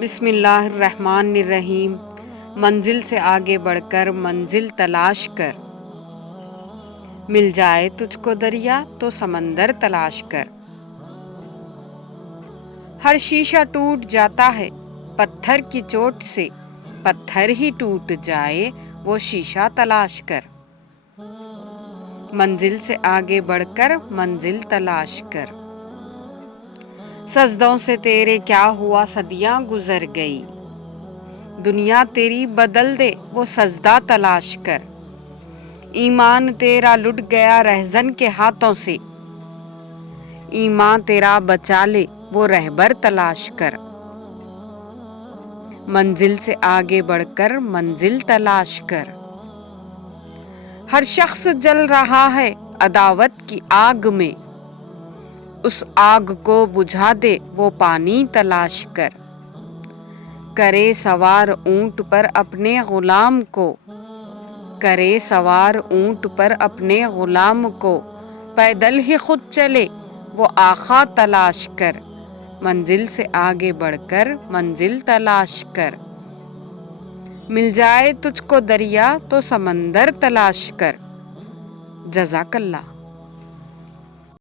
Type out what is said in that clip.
بسم اللہ الرحمن الرحیم۔ منزل سے آگے بڑھ کر منزل تلاش کر، مل جائے تجھ کو دریا تو سمندر تلاش کر۔ ہر شیشہ ٹوٹ جاتا ہے پتھر کی چوٹ سے، پتھر ہی ٹوٹ جائے وہ شیشہ تلاش کر۔ منزل سے آگے بڑھ کر منزل تلاش کر۔ سجدوں سے تیرے کیا ہوا صدیاں گزر گئی، دنیا تیری بدل دے وہ سجدہ تلاش کر۔ ایمان تیرا لٹ گیا رہزن کے ہاتھوں سے، ایمان تیرا بچا لے وہ رہبر تلاش کر۔ منزل سے آگے بڑھ کر منزل تلاش کر۔ ہر شخص جل رہا ہے عداوت کی آگ میں، اس آگ کو بجھا دے وہ پانی تلاش کر۔ کرے سوار اونٹ پر اپنے غلام کو، کرے سوار اونٹ پر اپنے غلام کو، پیدل ہی خود چلے وہ آقا تلاش کر۔ منزل سے آگے بڑھ کر منزل تلاش کر۔ مل جائے تجھ کو دریا تو سمندر تلاش کر۔ جزاک اللہ۔